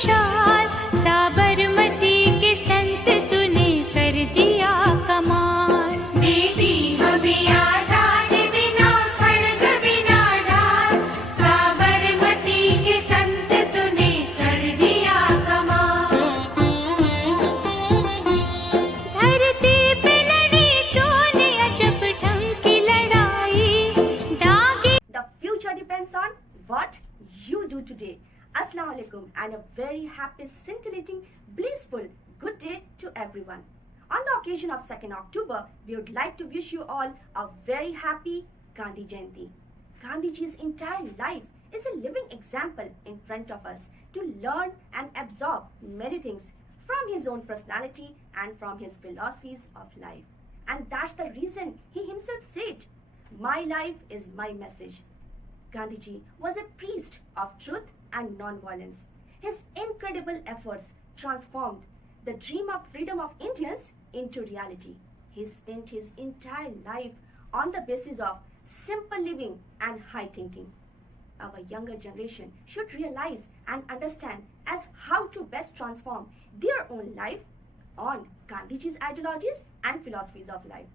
खुशहाल, साबरमती के संत तूने कर दिया कमाल। देती हमें आजादी बिना खड़ग बिना ढाल, साबरमती के संत तूने कर दिया कमाल। धरती पे लड़ी तूने अजब ढंग की लड़ाई, दागे। The future depends on what you do today. Assalamu alaikum and a very happy, scintillating, blissful good day to everyone. On the occasion of 2nd October, we would like to wish you all a very happy Gandhi Jayanti. Gandhiji's entire life is a living example in front of us to learn and absorb many things from his own personality and from his philosophies of life. And that's the reason he himself said, "My life is my message." Gandhiji was a priest of truth and non-violence. His incredible efforts transformed the dream of freedom of Indians into reality. He spent his entire life on the basis of simple living and high thinking. Our younger generation should realize and understand as how to best transform their own life on Gandhiji's ideologies and philosophies of life.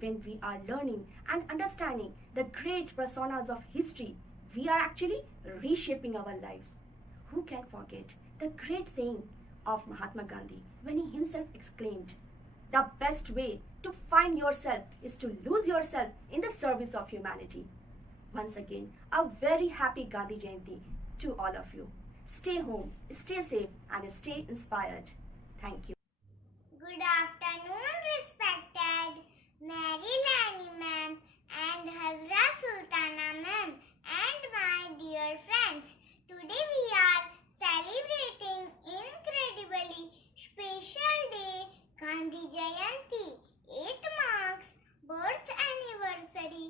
When we are learning and understanding the great personas of history, we are actually reshaping our lives. Who can forget the great saying of Mahatma Gandhi when he himself exclaimed, "The best way to find yourself is to lose yourself in the service of humanity." Once again, a very happy Gandhi Jayanti to all of you. Stay home, stay safe and stay inspired. Thank you. Good afternoon, respected Mary Lani ma'am and Hazra Sultana ma'am and my dear friends. Today we are celebrating incredibly special day, Gandhi Jayanti. It marks birth anniversary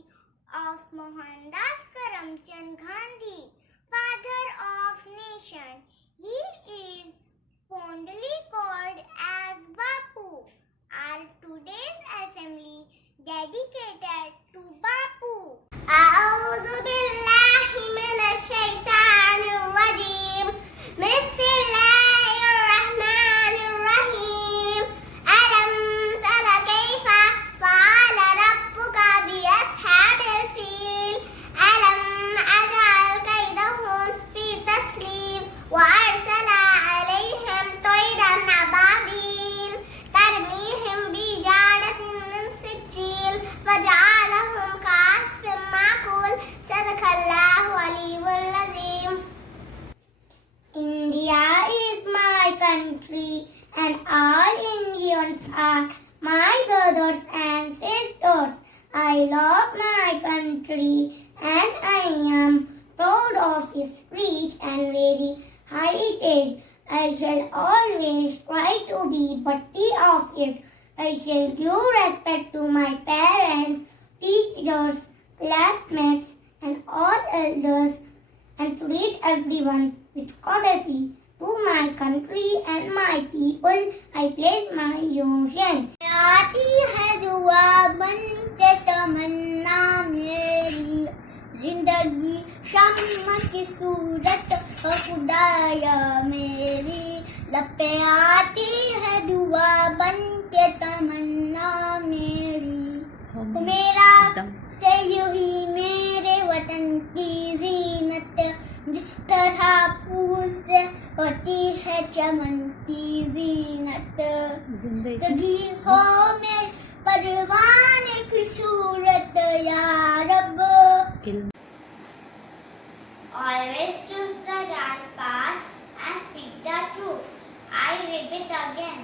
of Mohandas Karamchand Gandhi, father of nation. He is fondly called as Bapu. Our today's assembly dedicated to Bapu. أعوذ بالله من الشيطان الرجيم. بسم الله الرحمن الرحيم. ألم تر كيف فعل ربك بأصحاب الفيل. ألم أجعل كيدهم في تسليم وأرسل عليهم طيرا أبابيل ترميهم بحجارة من سجيل فجعلهم كعصف مأكول. صدق الله العلي العظيم. India is my country and all Indians are my brothers and sisters. I love my country and I am proud of its rich and varied heritage. I shall always try to be worthy of it. I shall give respect to my parents, teachers, classmates, and all elders, and treat everyone with courtesy. To my country and my people, I pledge my union. आती है दुआ बन के तमन्ना मेरी, जिंदगी शम्म की सूरत हो खुदाया मेरी. लब पे आती है दुआ बन के तमन्ना मेरी. मेरा से यूं ही मेरे वतन की जीनत, जिस तरह फूल से होती है चमन की जीनत. जिंदगी हो मेरे परवाने की सूरत या रब. Always choose the right path and speak the truth. I repeat again.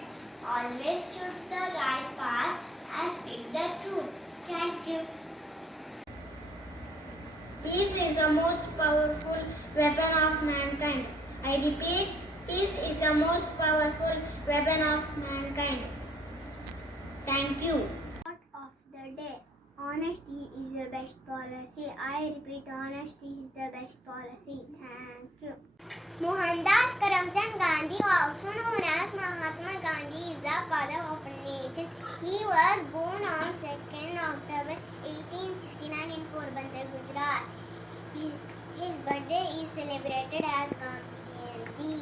Always choose the right path and speak the truth. Thank you. Peace is the most powerful weapon of mankind. I repeat, peace is the most powerful weapon of mankind. Thank you. Thought of the day. Honesty is the best policy. I repeat, honesty is the best policy. Thank you. Mohandas Karamchand Gandhi, also known as Mahatma Gandhi, is the father of a nation. He was born on 2nd October 1869 in Porbandar, Gujarat. His birthday is celebrated as Gandhi Jayanti.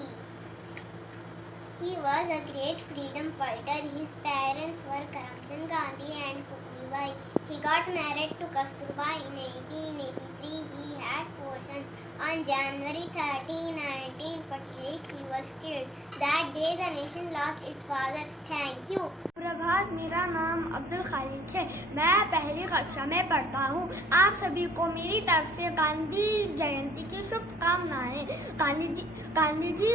He was a great freedom fighter. His parents were Karamchand Gandhi and Putlibai. He got married to Kasturba in 1883. He had 4 sons. On January 13, 1948, he was killed. That day, the nation lost its father. Thank you. प्रभात, मेरा नाम अब्दुल खालिक है। मैं पहली कक्षा में पढ़ता हूँ। आप सभी को मेरी तरफ से गांधी जयंती की शुभकामनाएं। गांधी जी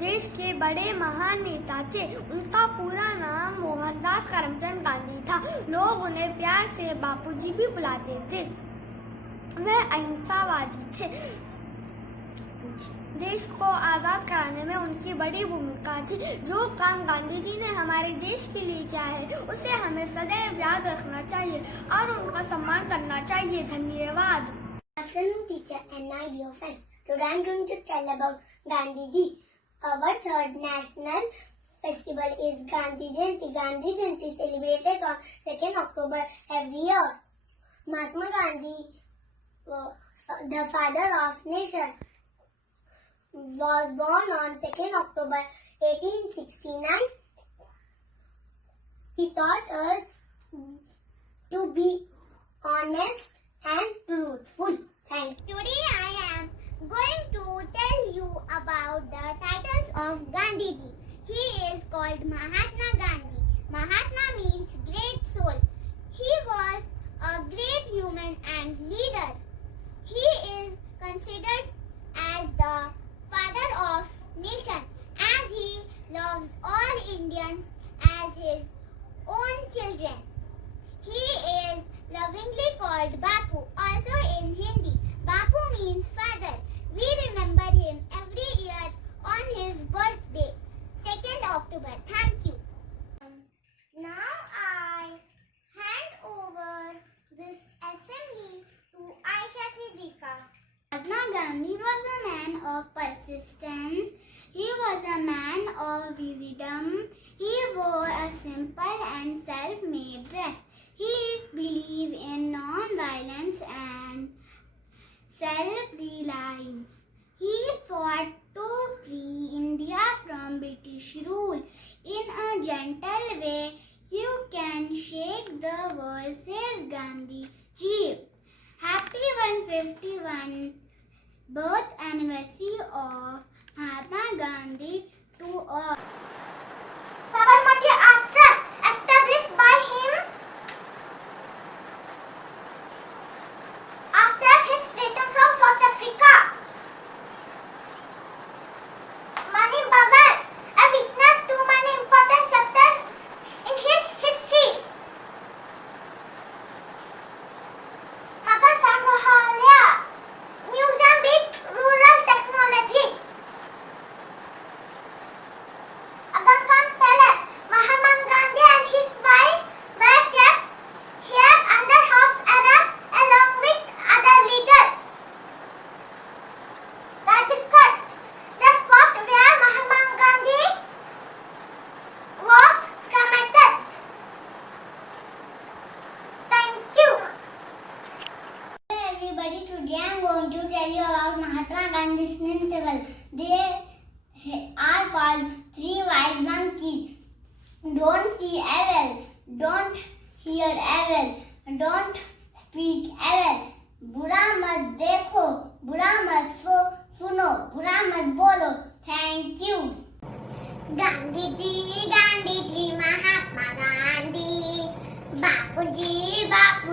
देश के बड़े महान नेता थे। उनका पूरा नाम मोहनदास करमचंद गांधी था। लोग उन्हें प्यार से बापूजी भी बुलाते थे। वह अहिंसावादी थे। देश को आज़ाद कराने में उनकी बड़ी भूमिका थी। जो काम गांधी जी ने हमारे देश के लिए किया है उसे हमें सदैव याद रखना चाहिए और उनका सम्मान करना चाहिए। धन्यवाद। Afternoon, teacher and my dear friends. Today I am going to tell about Gandhi ji. Our third national festival is Gandhi Jayanti. Gandhi Jayanti is celebrated on 2nd October every year. Mahatma Gandhi, the father of nation, was born on 2nd October 1869. He taught us to be honest and truthful. Thank you. Today I am going to tell you about the titles of Gandhiji. He is called Mahatma Gandhi. Mahatma means great soul. He was a great human and leader. He is considered as the father of nation, as he loves all Indians as his own children. He is lovingly called Bapu. Also in Hindi, Bapu means father. We remember him every year on his birthday, 2nd October. Thank you. Now I hand over this assembly to Aisha Siddiqa. Mahatma Gandhi was a man of persistence. He was a man of wisdom. He wore a simple and self-made dress. He believed in non-violence and self-reliance. He fought to free India from British rule. In a gentle way, you can shake the world, says Gandhi ji. Happy 151 birth anniversary of Mahatma Gandhi to all. Sabarmati Ashram, established by him after his return from South Africa. Mani Bhavan, a witness to many important chapters in his history. Makan Sangrahalaya, museum with rural technology. Aga Khan Palace, Mahatma Gandhi and his wife were kept here under house arrest along with other leaders. Rajkot, the spot where Mahatma Gandhi was cremated. Thank you. Hello everybody, today I am going to tell you about Mahatma Gandhi's principle. They are called 3 wise monkeys. Don't see evil, don't hear evil, don't speak evil. बुरा मत देखो, बुरा मत सुनो, बुरा मत बोलो. Thank you. Gandhi ji, Mahatma Gandhi. Bapu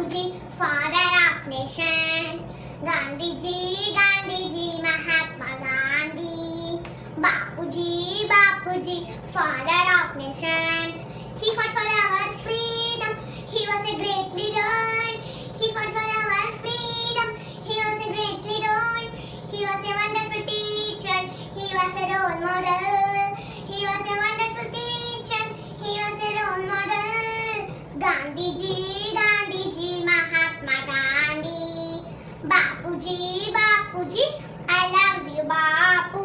ji, father of nation. Gandhi ji, Mahatma Gandhi. Bapu ji, father of nation. He fought for our freedom. He was a great leader. He fought for our freedom. He was a great leader. He was a wonderful teacher. He was a role model. He was a wonderful teacher. He was a role model. Gandhi ji, Mahatma Gandhi. Bapu ji, I love you, Bapu.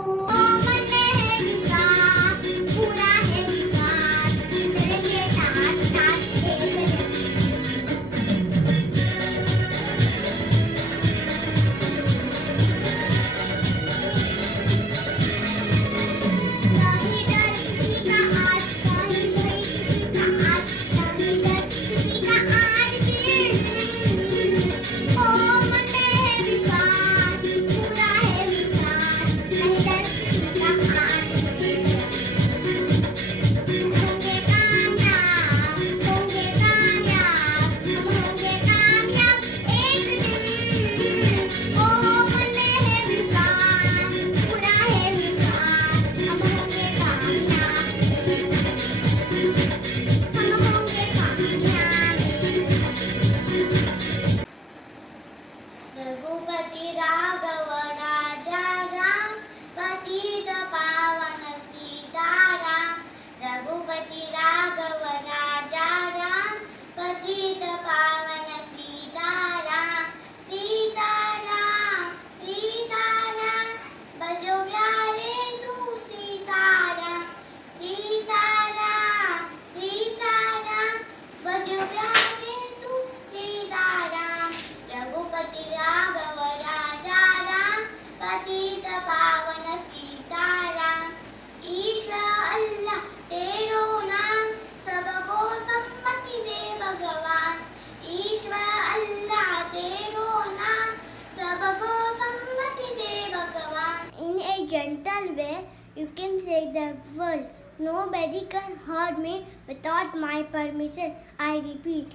you can save the world. Nobody can hurt me without my permission. I repeat,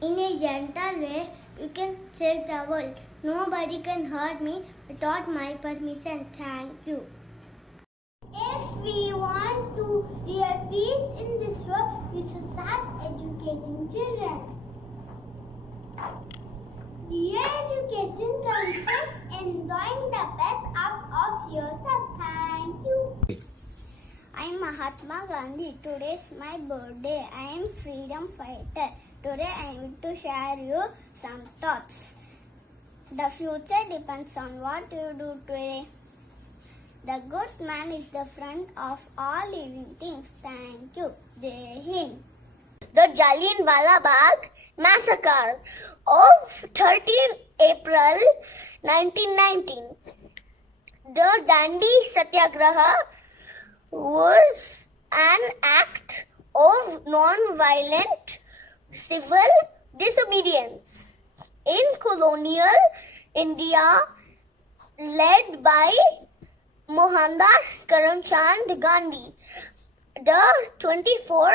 in a gentle way, you can save the world. Nobody can hurt me without my permission. Thank you. If we want to real peace in this world, we should start educating children. Real education comes from enjoying the best out of yourself. Thank you. I'm Mahatma Gandhi. Today is my birthday. I am freedom fighter. Today I want to share you some thoughts. The future depends on what you do today. The good man is the friend of all living things. Thank you. Jai Hind. The Jallianwala Bagh massacre of 13 April 1919. The Dandi Satyagraha was an act of non-violent civil disobedience in colonial India led by Mohandas Karamchand Gandhi. The 24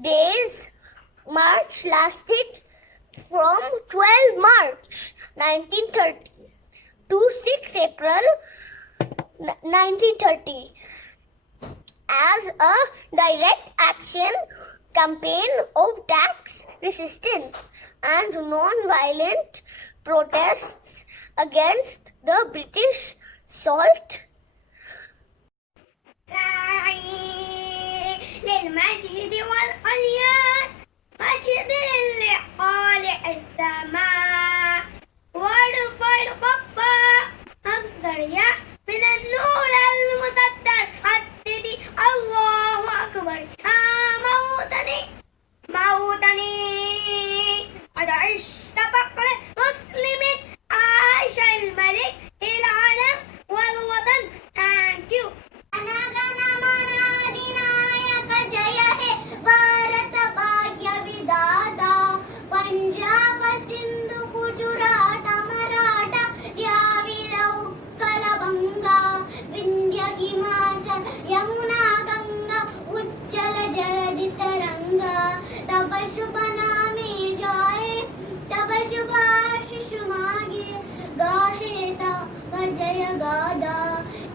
days march lasted from 12 March 1930 to 6 April 1930 as a direct action campaign of tax resistance and non-violent protests against the British salt. للمجد والعليا مجد لقالع السماء وارفع الخفا أكثر من النور المصدر عددي الله أكبر موتني قد عشت فقر مسلم عاش الملك العالم والوطن. Thank you.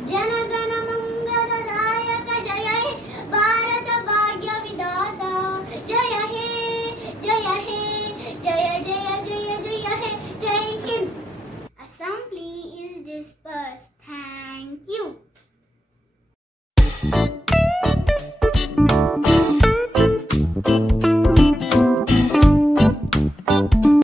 जनगण मंगलदायक जय हे भारत भाग्य विधाता जय हे जय हे जय जय जय जय हे जय Hind. Assembly is dispersed. Thank you.